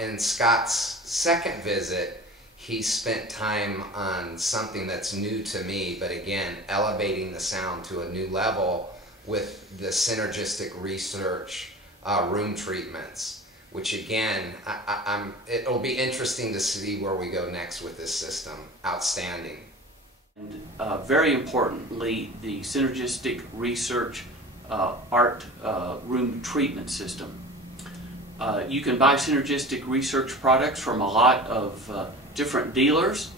In Scott's second visit, he spent time on something that's new to me, but again, elevating the sound to a new level with the Synergistic Research room treatments, which again, it'll be interesting to see where we go next with this system. Outstanding. And very importantly, the Synergistic Research ART room treatment system. You can buy Synergistic Research products from a lot of different dealers.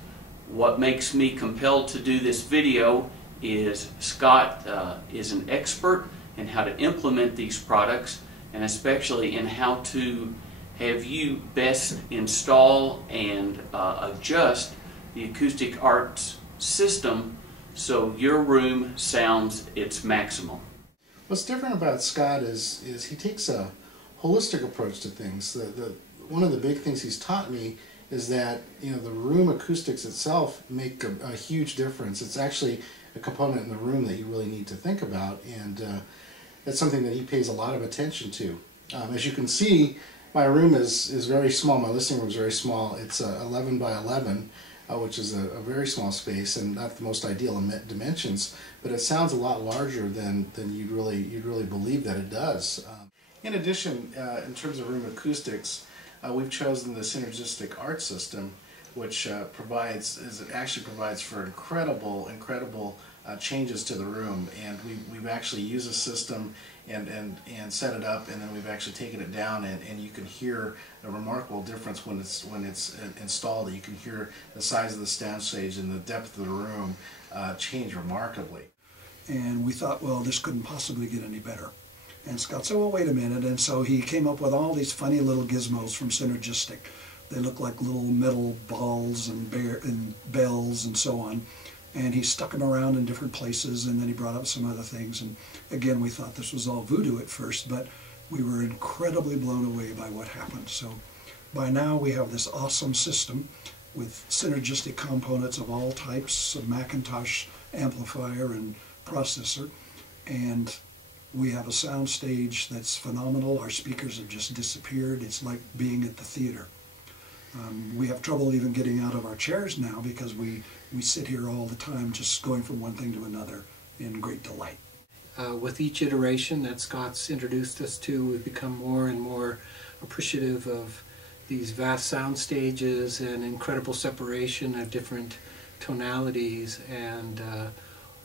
What makes me compelled to do this video is Scott is an expert in how to implement these products, and especially in how to have you best install and adjust the Acoustic ART system so your room sounds its maximum. What's different about Scott is he takes a holistic approach to things. One of the big things he's taught me is that, you know, the room acoustics itself make a huge difference. It's actually a component in the room that you really need to think about, and that's something that he pays a lot of attention to. As you can see, my room is very small. My listening room is very small. It's 11 by 11, which is a very small space and not the most ideal dimensions, but it sounds a lot larger than you'd really believe that it does. In addition, in terms of room acoustics, we've chosen the Synergistic ART system, which actually provides for incredible changes to the room. And we've actually used the system and set it up, and then we've actually taken it down, and you can hear a remarkable difference when it's installed. You can hear the size of the soundstage and the depth of the room change remarkably. And we thought, well, this couldn't possibly get any better. And Scott said, well, wait a minute. And so he came up with all these funny little gizmos from Synergistic. They look like little metal balls and bells and so on. And he stuck them around in different places, and then he brought up some other things. And again, we thought this was all voodoo at first, but we were incredibly blown away by what happened. So by now we have this awesome system with synergistic components of all types, a Macintosh amplifier and processor, and we have a soundstage that's phenomenal. Our speakers have just disappeared. It's like being at the theater. We have trouble even getting out of our chairs now because we sit here all the time just going from one thing to another in great delight. With each iteration that Scott's introduced us to, we've become more and more appreciative of these vast sound stages and incredible separation of different tonalities, and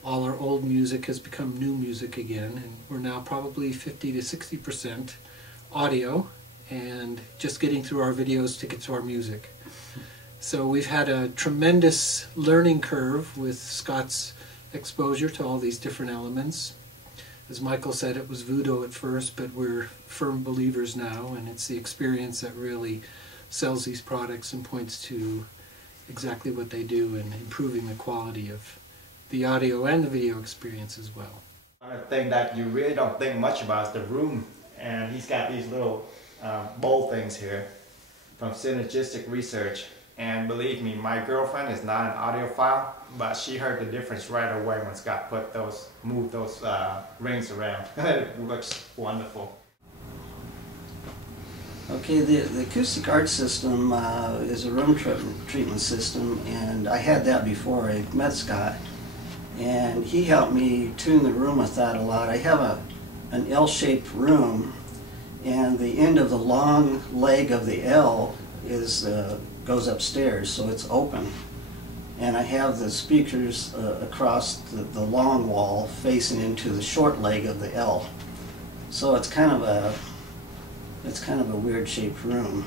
all our old music has become new music again, and we're now probably 50 to 60% audio and just getting through our videos to get to our music. So we've had a tremendous learning curve with Scott's exposure to all these different elements. As Michael said, it was voodoo at first, but we're firm believers now, and it's the experience that really sells these products and points to exactly what they do in improving the quality of the audio and the video experience as well. Another thing that you really don't think much about is the room, and he's got these little bowl things here from Synergistic Research. And believe me, my girlfriend is not an audiophile, but she heard the difference right away when Scott moved those rings around. It looks wonderful. Okay, the Acoustic ART system is a room treatment system, and I had that before I met Scott. And he helped me tune the room with that a lot. I have an L-shaped room, and the end of the long leg of the L goes upstairs, so it's open. And I have the speakers across the long wall facing into the short leg of the L. So it's kind of a weird shaped room.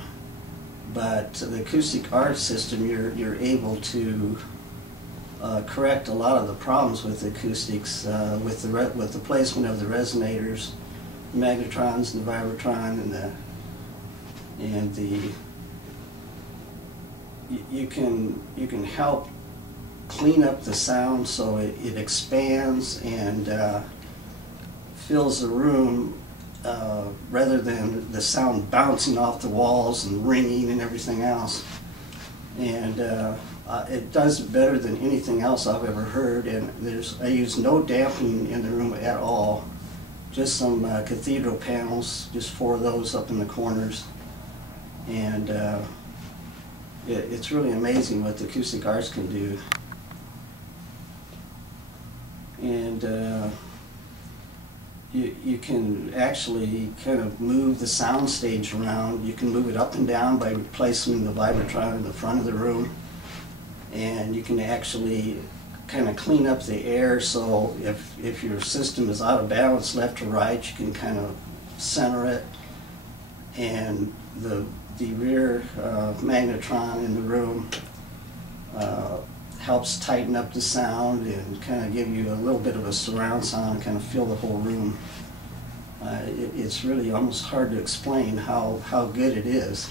But the Acoustic ART system, you're able to correct a lot of the problems with the acoustics, with the placement of the resonators, the magnetrons, and the vibrotron, and you can help clean up the sound so it expands and fills the room rather than the sound bouncing off the walls and ringing and everything else. And it does better than anything else I've ever heard, and I use no dampening in the room at all. Just some cathedral panels, just 4 of those up in the corners. And it's really amazing what the acoustic arts can do. And you can actually kind of move the soundstage around. You can move it up and down by replacing the Vibrotron in the front of the room. And you can actually kind of clean up the air, so if your system is out of balance left or right, you can kind of center it. And the rear magnetron in the room helps tighten up the sound and kind of give you a little bit of a surround sound and kind of fill the whole room. It's really almost hard to explain how good it is.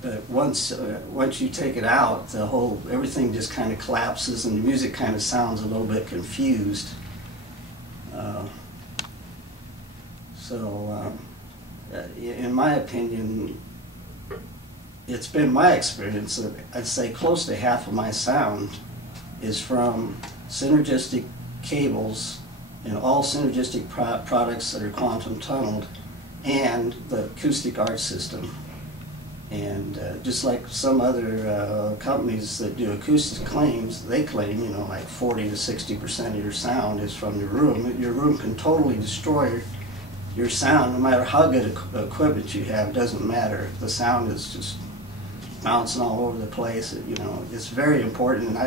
But once you take it out, everything just kind of collapses and the music kind of sounds a little bit confused. In my opinion, it's been my experience that I'd say close to half of my sound is from synergistic cables and all synergistic products that are quantum tunneled and the acoustic art system. And just like some other companies that do acoustic claims, they claim, you know, like 40 to 60% of your sound is from your room. Your room can totally destroy your sound, no matter how good equipment you have. It doesn't matter. The sound is just bouncing all over the place. You know, it's very important. And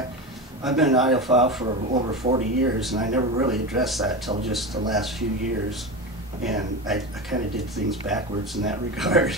I've been an audiophile for over 40 years, and I never really addressed that till just the last few years. And I kind of did things backwards in that regard.